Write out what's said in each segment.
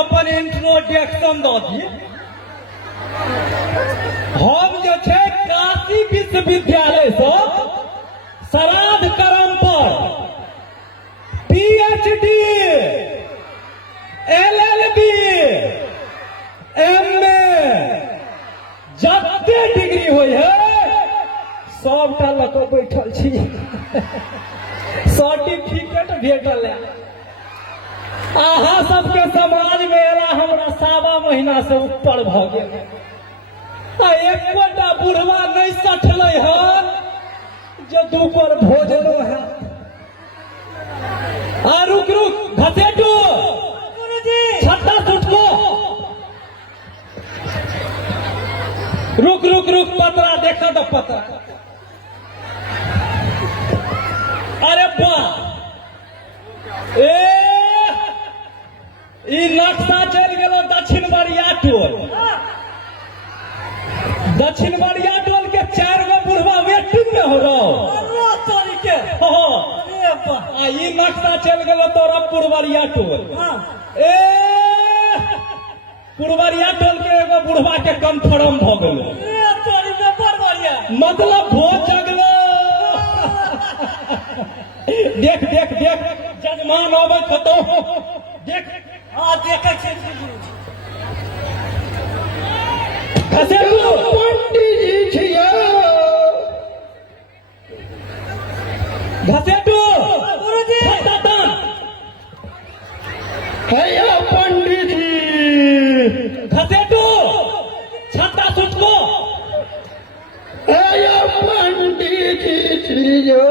अपन introduction दो दी। हम जो छे काशी विश्वविद्यालय से श्राद्ध कर्म पर PhD, LLB, MA जते डिग्री हुई है सबटा लक बैठल छी। सर्टिफिकेट भेटल है। अहाँ सबके समाज में एला हमरा 7 महीना से ऊपर भ गेल। एकोटा बुढ़वा नहीं सठल हन जो दोपहर भोजनो है। रुक रुक घसेटो छत्ता सुटको। रुक रुक रुक पतरा देखा तो पतरा। अरे वाह ई नक्शा चल गेलो दक्षिण बरिया टोल। दक्षिण बरिया टोल के 4 गो बुढ़वा वेटिंग में हो रहो। ई नक्शा चल गेलो तोरा पुरवरिया टोल। पुरवरिया टोल के एगो बुढ़वा के कंफर्म भ गेलो। मतलब भोज जगलो। देख देख देख जजमान अबै खतो देख। हाँ देखे छे पंडित जी छियो। घसेटो गुरुजी हैया पंडित जी। घसेटो छत्ता सुटको। हैया पंडित जी छियो।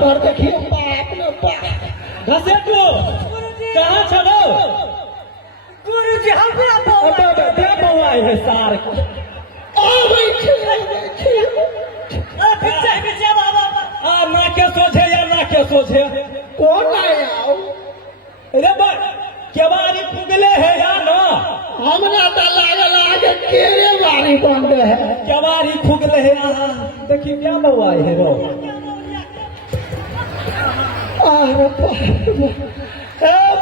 भर देखिए घसेटो कहाँ चलो गुरुजी। हम बउआ है सार ना के सोचे या ना के सोचे कौन आया। रे केवारी फुगले है या ना। हमरा तो लागल केरे बारी बंद है। केवारी फुगले है। देखिए क्या बउआ है रो।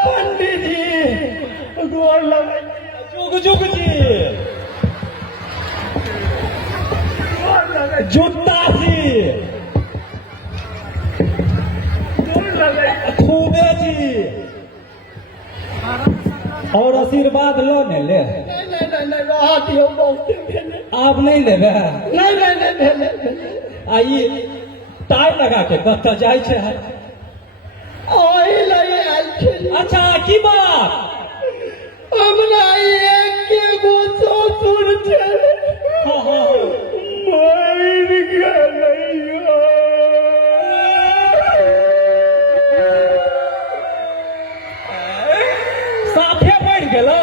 पंडित जी गोर लगे जुग जुग जी। जूता जी खूबे जी और आशीर्वाद लो ने ले। आप नहीं लेबे। आई टाई लगा के कत जाए छे। अच्छा की बात हमरा एक गो ससुर छे मर गेलैया। साथे मर गेलो।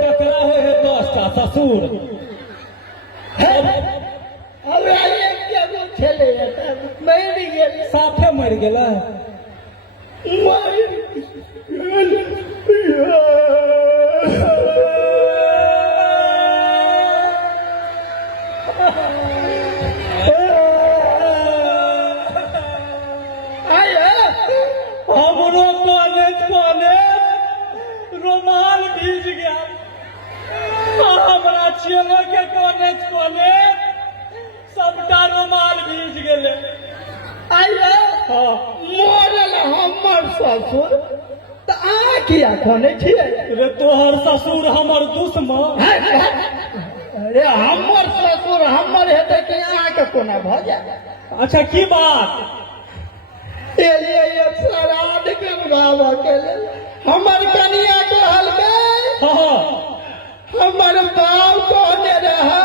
ककरा हो है 10टा ससुर। साथे मर गेला। हमरो कोने रुमाल भीज गया। हमरा चेलो के कोने सबटा रुमाल भीज गेले। मरल हमर ससुर तो आ किया खाने छिए। रे तोहर ससुर हमर दुश्मन। अरे हमर ससुर हमर हेते कि आ के कोना भ जाए। अच्छा की बात ये श्राद्ध के बाबा के हमर कनिया कहल गए। हमर बाप कहने रहे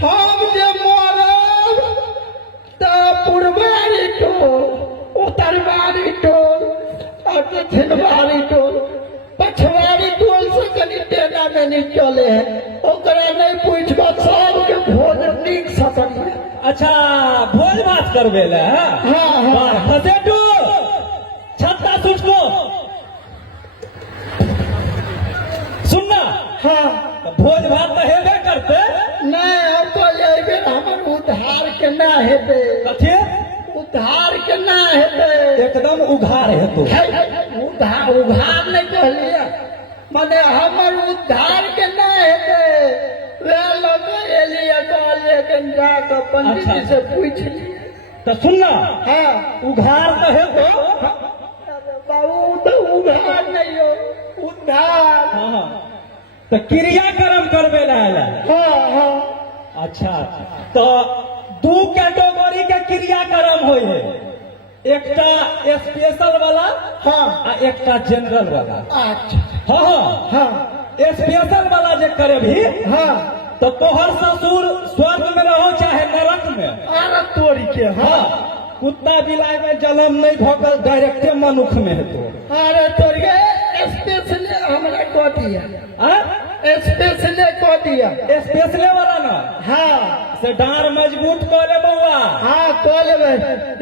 हम जे मरब त पुरवारी टोल उत्तरवारी टोल और दक्षिणवारी टोल पछवारी टोल से कनी टेढ़ा नहीं चले है। ओकरा नहीं पूछबा सबके भोजन नीक सतन अच्छा भोज भात करबे ले हाँ हाँ हसेटू छत्ता सूट को सुनना हाँ तो भोज भात तो हेबे करते नहीं अब तो ये हमर उद्धार केना हेतै कथी उद्धार केना हेतै एकदम उघार है तो उद्धार उद्धार नहीं कहलिए माने हमर उद्धार केना हेतै वह लोग एलिए कहलिए कन जाके पंडित जी से पूछ लिए तो सुनना हाँ उघार तो है तो बाबू तो उद्धार नहीं हो उद्धार हाँ तो क्रियाक्रम करबे ले हाँ हाँ अच्छा तो दू कैटेगरी के क्रियाक्रम होय है एकटा स्पेशल वाला हाँ आ एकटा जनरल वाला अच्छा हाँ हाँ हाँ स्पेशल वाला जे करे भी हाँ तो तोहर ससुर स्वर्ग में रहो चाहे नरक में अरे तोरी के हाँ हाँ कुत्ता बिलाई में जन्म नहीं भोगल डायरेक्टे मनुख में है तो अरे तोरी के स्पेशली हमरा कह दिया हाँ? स्पेशली कह दिया स्पेशले वाला ना हाँ से डार मजबूत कर ले बउआ हाँ कह लेबै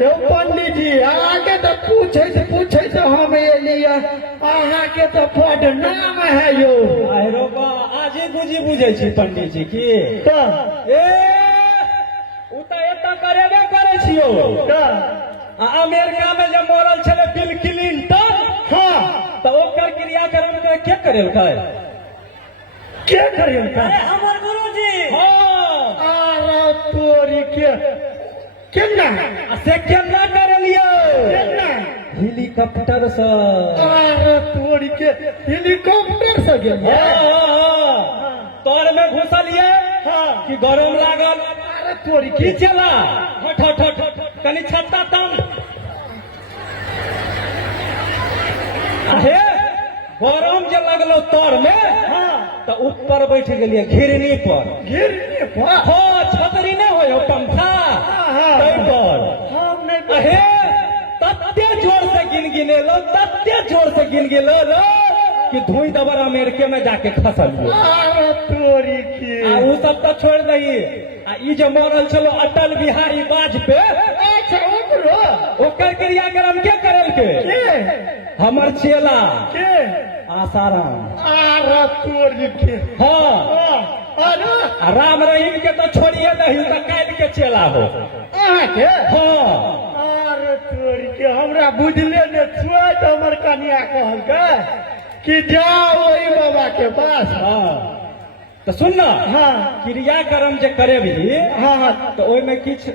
यौ पंडित जी आगे तो पूछे तो हम एलिए अहाँ के तो बड नाम है यो आहिरो बा आजे बुझी बुझे छी पंडित जी की तो ए उ तो एता करेबे करे छियो अमेरिका में जब मरल छले बिल क्लिंटन हाँ तो ओकर क्रियाक्रम के के करेलकै के करियन हमर गुरुजी हाँ अरे तोरी के केना से केना करेलियो केना हेलीकॉप्टर से अरे तोरी के हेलीकॉप्टर से गेलिए तोर में घुसलिए हाँ कि गरम लागल अरे तोरी की के चला हट हट हट कनी छत्ता तम अहे गरम जे लगलो तोर में हाँ तो ऊपर बैठ गेलिए घिरनी पर गिरने पर हाँ छतरी नहीं हो पंखा हाँ तै पर हम नहीं अहे तत्ते जोर से गिनगिनेलो तत्ते जोर से गिनगिनेलो कि धुई दबर अमेरिके में जाके खसलियो अरे तोरी के आ उ सब तो छोड़ दही आ ई जे मरल छलो अटल बिहारी वाजपेयी अच्छा ओकरो ओकर क्रियाक्रम के करल के के हमर चेला के आसाराम अरे तोरी के हाँ अरे आ राम रहीम के तो छोड़िए दही तो काट के चेला हो अहाँ के हाँ अरे तोरी के हमरा बुझले ने छुआ तो हमर कन्या कहल के कि जाओ ओही बाबा के पास हाँ तो सुन न हाँ क्रियाक्रम जे करे भी हाँ हाँ तो ओहिमे किछ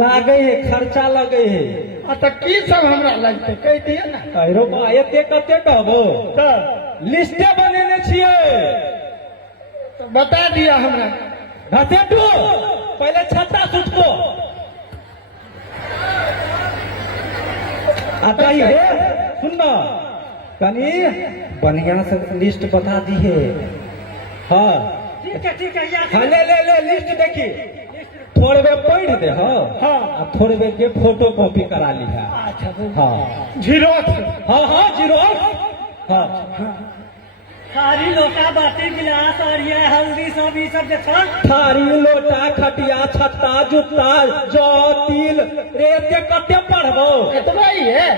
लागे है खर्चा लगे है तो की सब हमरा लगते कह दिए ना अरे बा एते कते कहबो तो लिस्टे बनेने छियै तो बता दिया हमरा घसेटू पहले छत्ता सुटको आता ही है सुन न कनी बढ़िया से लिस्ट बता दी है हाँ ठीक है हाँ ले ले ले लिस्ट देखी थोड़े बेर पढ़ दे हाँ हाँ थोड़े बेर के फोटो कॉपी करा ली है अच्छा हाँ जीरोक्स हाँ हाँ जीरो हाँ सारी लोटा बाती गिलास और ये हल्दी सब ये सब देखा थारी लोटा खटिया छत्ता जूता जौ तिल रे एते कते पढ़बो इतना ही है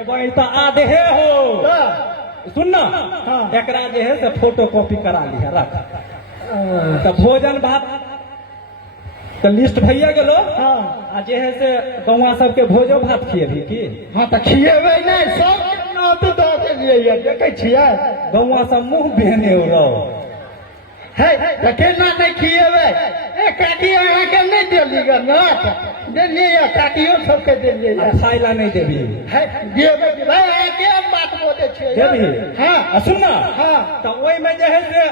ए भाई तो आधे हो तो सुन ना हाँ। एकरा जे है से फोटो कॉपी करा ली है रख तो भोजन भात तो लिस्ट भैया गेलो हाँ आ जे है से गौवा सबके भोजो भात खिएबी की हाँ तो खिएबै नहीं सब नात दऽ देलियै देखै छियै गौवा सब मुंह बेहने रहो है तो केना नहीं खिएबै ए काकी अहाँ के नहीं देली ग नात देलियै काकियो सबके देलियै खाय ला नहीं देबी है देबै भाई अहाँ के हम बात बोले छियै देबी हाँ आ सुन ना हाँ तो ओहि में जे है से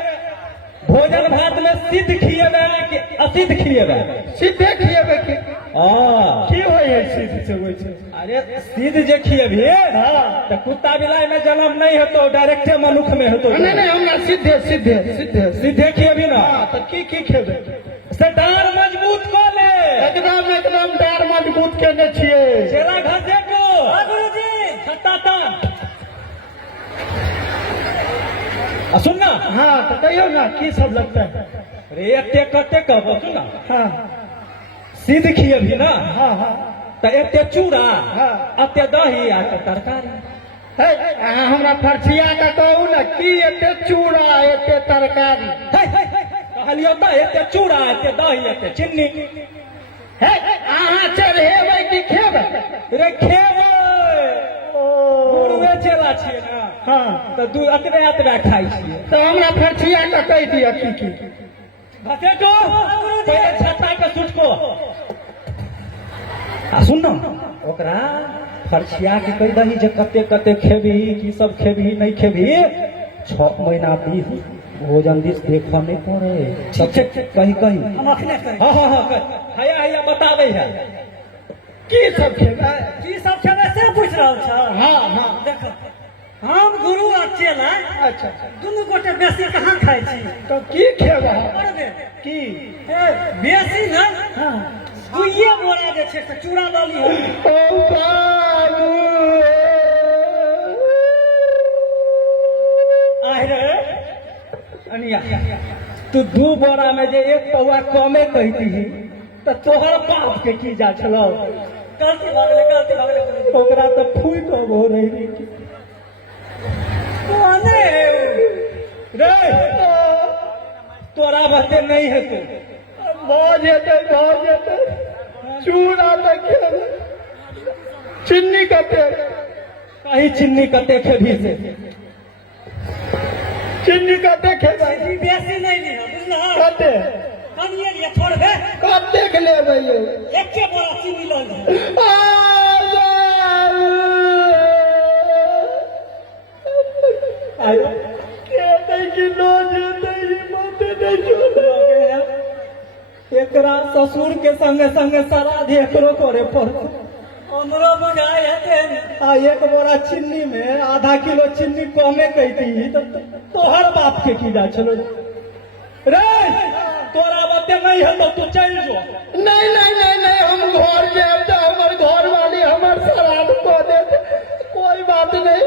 भोजन भात में सिद्ध खिएबे कि असिद्ध खिएबे सीधे खिएबै की हाँ की होइ है सीधे से होइ छै अरे सिद्ध जे खिएबी हाँ तो कुत्ता बिलाई में जन्म नहीं होतो डायरेक्टे मनुख में होतो नहीं नहीं हमरा सीधे सीधे सीधे सीधे खिएबी ना हाँ तो की खेबै से डार मजबूत कर ले एकदम डार मजबूत केने छियै चेला घसे को गुरुजी छत्ता तम आ सुन ना हाँ तो कहियो ना की सब लगता है रे एते कते कहबो सुन ना हाँ सीध खिएबही ना हाँ हाँ तो एते चूड़ा हाँ। एते दही आ तरकारी। है, अहाँ हमरा फरसिया के कहू ने की एते चूड़ा एते तरकारी कहलियो तो एते चूड़ा एते दही एते चीनी। है अहाँ चढ़ेबै कि खेबै? रे खेबै गुरुए चला छियै ना हाँ तो दू अतबे अतबे खाइ छियै। तो हमरा फरसिया के कहि दिअ की घसेटो पहिले छत्ता के सुटको आ सुन न ओकरा फरसिया के कहि दही जे कते कते खेबही की सब खेबही नहीं खेबही 6 महीना दिस भोजन दिस देखऽ नहीं पड़े। ठीक कही कही हम अखने कही हाँ हाँ हाँ हैया हैया बताबै है की सब खेबै? की सब खेबै से पूछ रहल छ। हाँ हाँ देखो हम गुरु आ चेला अच्छा दुनू गोटे बेसी कहाँ खाइ छी। तो की खेबै? करबे की ए, बेसी न दुइये बोरा जे छै से चूड़ा लऽ लिहऽ। ओ बाबू आहि रे अनिया तू दू बोरा में जे एक पौआ कमे कहती तो तोहर बाप के की जा छलो। गलती भऽ गेलै ओकरा तो फूट हो रही कोने रे तोरा बते नहीं है तू भऽ जेतै चूड़ा तऽ खेबै चिन्नी कते कही चिन्नी कते खेबी से चिन्नी कते खेबै? ई बेसी नहीं लिहऽ बुझलहऽ। कते कनिये लिए छोड़बे कतेक लेबै यौ? एके बोरा चीनी लऽ लिहऽ। एकरा ससुर के संगे संगे श्राद्ध एकरो करे पड़त। हमरो बुझाइ हेतै आ एक बोरा चीनी में आधा किलो चीनी कमे कहती तो तोहर बाप के की जा छलो। रे तोरा बते नहीं है तो तू चल जो। नहीं हम घर जाएब तो हमर घर वाली हमर श्राद्ध कऽ देत। कोई बात नहीं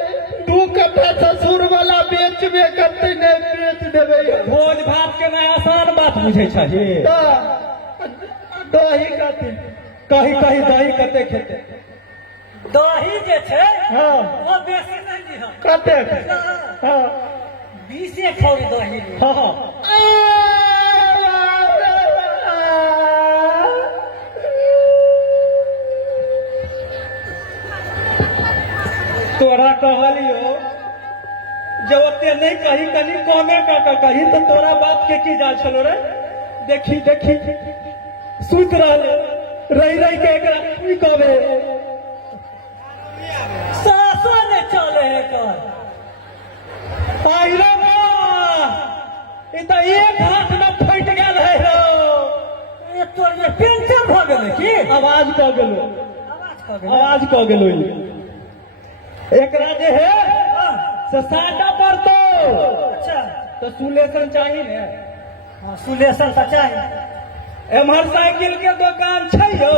2 कट्ठा ससुर वाला बेचबे करते नहीं बेच देबै। भोज भात के ना आसान बात बुझे छही। दही कते कही कही दही कते खेते दही जे छै हाँ ओ बेसी नहीं लिहऽ। कते हाँ 20 खौरी दही लिहऽ। हाँ हाँ तोरा कहलियो जब ओते नहीं कही कनी कमे कही तो तोरा बात के की जा छलो रे। देखी देखी सुत रही के एकरा की कहबे। सासो ने चले है कर आई रे बा ई तो एक हाथ में फट गेल है रो। ये तोर ये पेंशन भऽ गेलै की आवाज कह गेलो आवाज कऽ गेलै। आवाज कह गेलो एकरा जे है से साटा पड़तो अच्छा तो सुलेशन चाहिए ने। हाँ सुलेशन तऽ चाही। एम्हर साइकिल के दुकान छै यौ?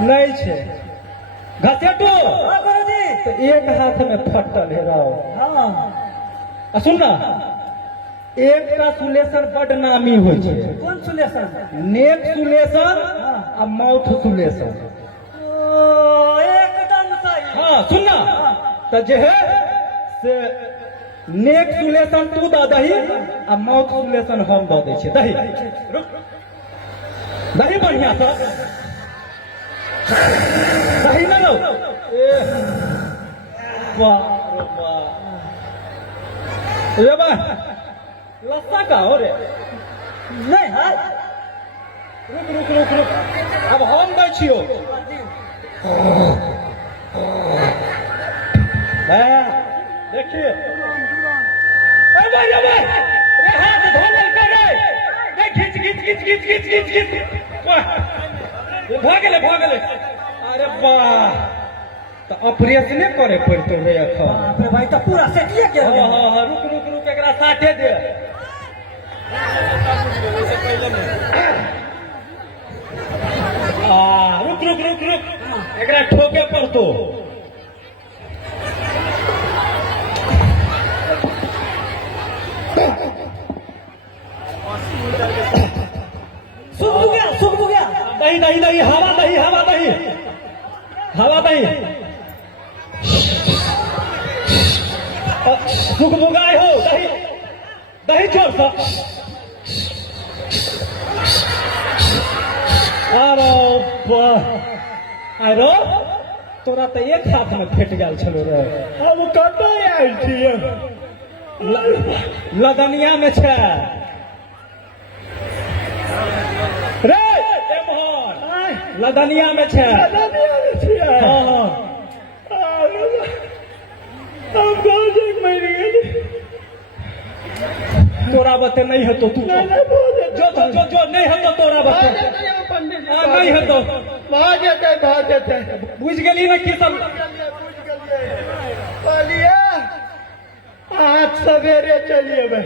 नहीं छै। घसेटो हाँ गुरुजी तो एक हाथ में फटल है रहो। हाँ आ सुन ना एक का सुलेशन बड नामी हो छै। कोन सुलेशन? नेक सुलेशन आ माउथ सुलेशन। ओ एकदम सही। हाँ सुन ना तो जे है से नेक सुलेशन तू दऽ दही आ माउथ सुलेशन हम दऽ दै छियै। दही रुक दही बढ़िया से दही ना लो। वाह रे बा लस्सा का हो रे। नहीं है रुक रुक रुक रुक अब हम दै छियो। देखिए रे हाथ धोल कर रे खींच खींच खींच खींच खींच खींच खींच भाग गेले। अरे वाह तो ऑपरेशने करे पड़तो रे अखन। बाप रे भाई तो पूरा सेटिए के हो हाँ गेलै। हाँ रुक रुक रुक एकरा साथे दे। रुक रुक रुक रुक एकरा ठोके पड़तो। सुन नहीं नहीं, हवा नहीं, हवा नहीं, हवा नहीं। सुगमुगाए हो, दही दही जोर सा। अरे तोरा तो एक साथ में फेट गल छलो रे। अब कतऽ आयल छियै? लदनिया में छे रे, एम्हर लदनिया में छे। लदनिया में छियै? हाँ हाँ, हम भौजी मरि गेली। तोरा बते नहीं है तो तू जो जो नहीं है तो तोरा बते नहीं है तो भऽ जेतै। बुझ गेली ना की सब। कहलिए आज सवेरे चलि अयबै,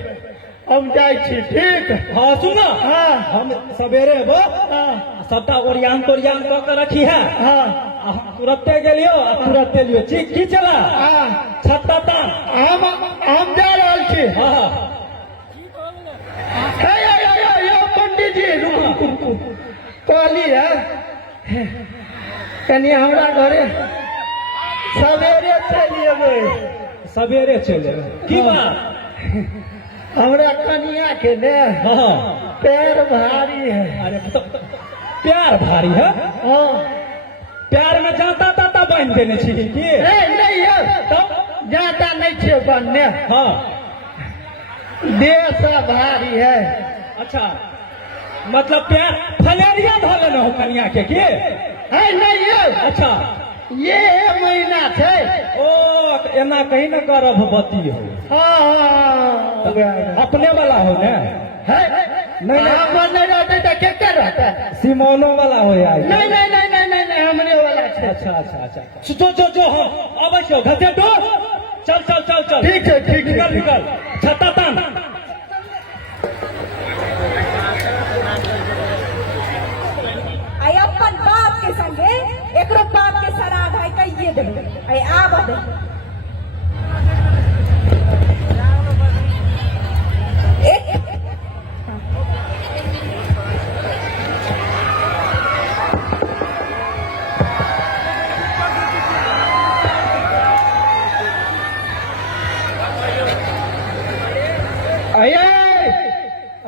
हम जाइ छी, ठीक? हाँ सुना, हाँ हम सवेरे एबो, हाँ सबटा ओरियान तोरियान कऽ के रखी है। हाँ तुरते गेलियो आ तुरते लियो, ठीक की चला हाँ। छत्ता तान। हम जा रहल छी। हाँ यो पंडित जी, रुकू। कहलिए कनी हमरा घरे सवेरे चलि अयबै। सवेरे चले की बात? हमरा कनिया के ने हाँ, पैर भारी है। अरे तो प्यार भारी है। हाँ प्यार में जाता ताता बांध देने छी की? नहीं है तो ज्यादा नहीं छे बनने, हाँ, देह सा भारी है। अच्छा, मतलब प्यार फलेरिया धोले न हो कनिया के की? है नहीं है? अच्छा, ये महीना छे। ओ तो एना कहीं न गर्भवती हो, हाँ अपने वाला हो ने? है नहीं, नहीं। हमर नहीं रहते तो केकर रहता? सिमोनो वाला हो यार। नहीं हमरे वाला छे। अच्छा अच्छा अच्छा, जो हम अब छो घसे तो चल। ठीक है। निकल छत्ता तान। आई अपन बाप के संगे एकरो बाप के श्राद्ध है कहिए देबे। आई आब दे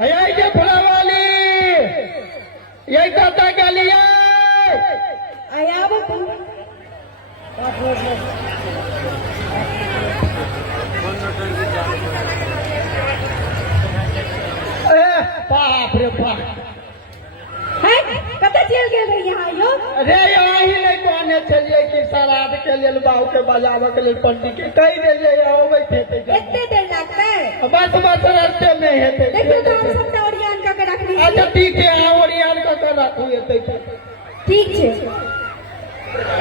अये जे फुलावाली यही दादा गलिया। आई आब तू बाप रे बाप, है कते चल गेल रही यहाँ यो? अरे यही नहीं कहने चलिए कि श्राद्ध के लिए बाबू के बजावे के लिए पंडित के कही दिलिए अबैत हेतै। एते देर लगते? बस रास्ते में हेतै। देखियो तो हम सबटा ओरियान का के रखनी है। अच्छा ठीक है, अहाँ ओरियान कऽ राखू हेतै। ठीक छे।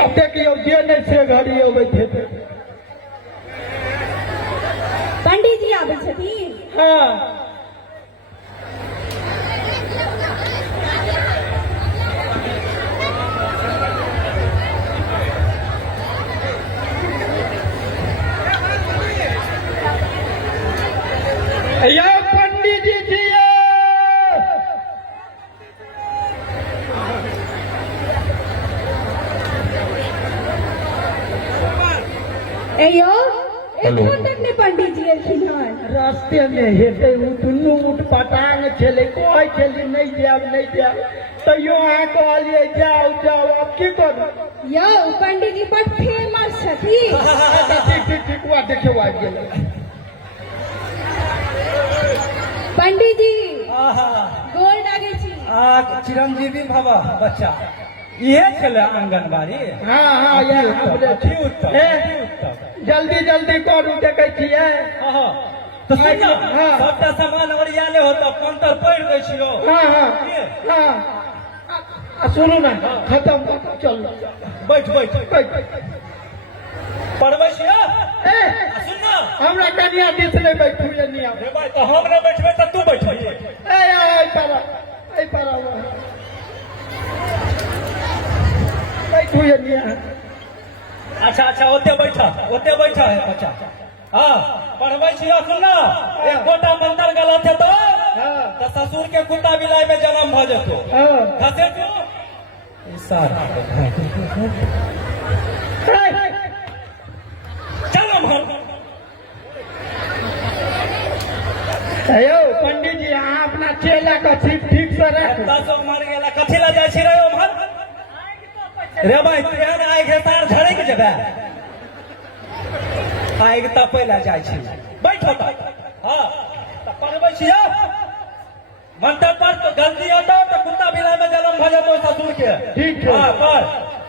अब देखियो जे नहीं से घड़ी अबैत हेतै। पंडित जी आबै छथिन? हाँ या पंडित जी छियै। एयो एखन तक ने पंडित जी एलखिन हन। रास्ते में हेतै, ओ दुनू उठ पटांग छलै, कहै छलै नहीं जायब तैयो अहाँ कहलियै जाओ। अब की करू? यो पंडित जी बड़ फेमस छथिन। ठीक हुआ, देखियो आबि गेलै। पंडित जी आहा, गोर लागै छी। चिरंजीवी भवा बच्चा, इहे छलै आंगनबाड़ी। हाँ ये अति उत्तम, अति उत्तम। जल्दी करू, देखै छियै। हाँ, तो सुन ना, हाँ। सबटा सामान ओरियाले हो तो काउंटर पढ़ दै छियो। हाँ सुनू ना, खत्म चल बैठ पढ़बै छियो। सुन ना, हमरा कनिया दिस नहीं बैठू नहीं रे भाई, तो हम नहीं बैठबै तो तू बैठिए। बैठू नहीं। अच्छा, ओते बैठा है बच्चा। हाँ, पढ़बै छियो। सुन ना, एक गोटा मंत्र गलत है तो ससुर के कुत्ता बिलाई में जन्म भ जेतो। खसे तू चलो घर यौ पंडित जी अहाँ अपना चेला के ठीक से रख 10 उमर गेला कथी ला जाइ छी रे उमर रे भाई तेहन आइ के तार झड़े के जगह आइ के तपै ला जाइ छी बैठो त हां त पढ़बै छी यौ मंत्र पर तो गलती होता तो कुत्ता बिलाई में जन्म भ जातो ससुर के ठीक है। हां पर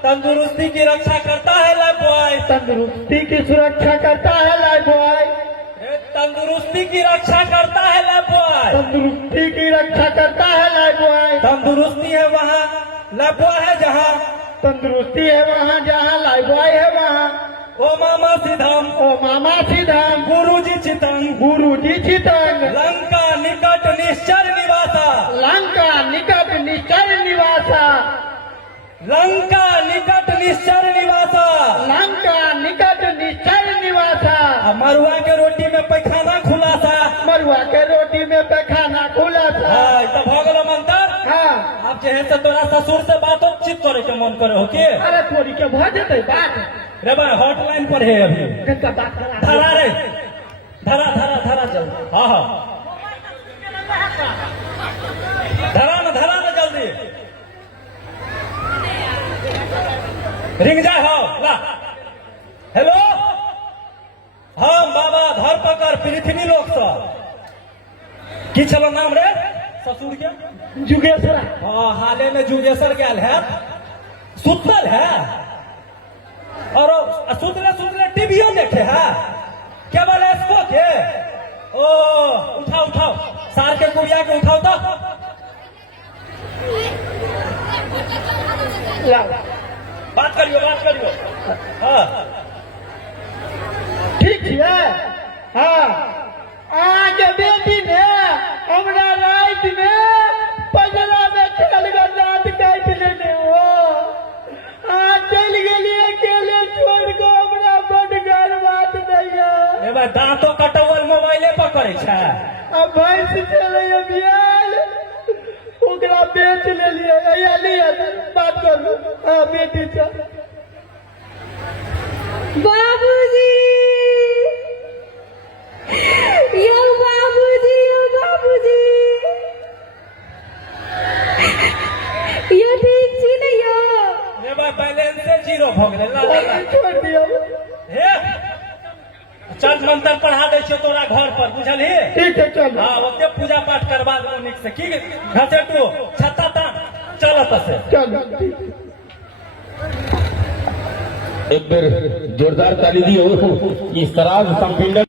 तंदुरुस्ती की रक्षा करता है लाइफ बॉय तंदुरुस्ती की सुरक्षा करता है लाइफ बॉय तंदुरुस्ती की रक्षा करता है लाइफ बॉय तंदुरुस्ती की रक्षा करता है लाइफ बॉय तंदुरुस्ती है वहाँ लाइफ बॉय है जहाँ तंदुरुस्ती है वहाँ जहाँ लाइफ बॉय है वहाँ ओ मामा सीधम ओ मामा सीधम गुरुजी चितंग गुरुजी चितंग लंका निकट निश्चर निवासा लंका निकट निश्चर निवासा लंका निकट निश्चर निवासा लंका निकट निश्चर निवासा मरुआ के रोटी में पैखाना खुलासा मरुआ के रोटी में पैखाना खुला था हाँ तो भगल मंत्र हाँ आप जे है से तोरा ससुर से बातचीत करे के मन करे हो के अरे थोड़ी के भऽ जेतै बात रे भाई हॉटलाइन पर है अभी कनिका बात करा धरा रे धरा धरा धरा चल हाँ हाँ धरा ना जल्दी रिंग जाए हो ला हेलो हम बाबा धरपकर पृथ्वी लोक सब की छलो नाम रे ससुर के जुगेश्वरा हाँ हाले में जुगेश्वर गेल है सुतल है और सुतले टीवीओ देखे है केवल इसको के ओ उठाओ सार के कुड़िया के उठाओ तो लाओ बात करियो हाँ ठीक है हाँ आगे बेटी ने हमरा रात में पजरा में चल कर रात काट लेने हो चल गेली अकेले छोड़ को हमरा बड़ घर बात नहीं है ए भाई दांतो कटवल मोबाइले पर करे छै अब भैंस चले बियाल ओकरा बेच लेलिए या लिया बात करू हाँ बेटी से बाबूजी यो बाबूजी यो ठीक छी ने यो ए भाई बैलेंस जीरो भ गेलै ला छोड़ दियो हे चल मंत्र पढ़ा दै छियो तोरा घर पर बुझलही ठीक है चल हाँ ओते पूजा पाठ करवा दो नीक से की घसेटू छत्ता तान चलत से चल एक बेर जोरदार ताली दियो ई शराब संपीड़न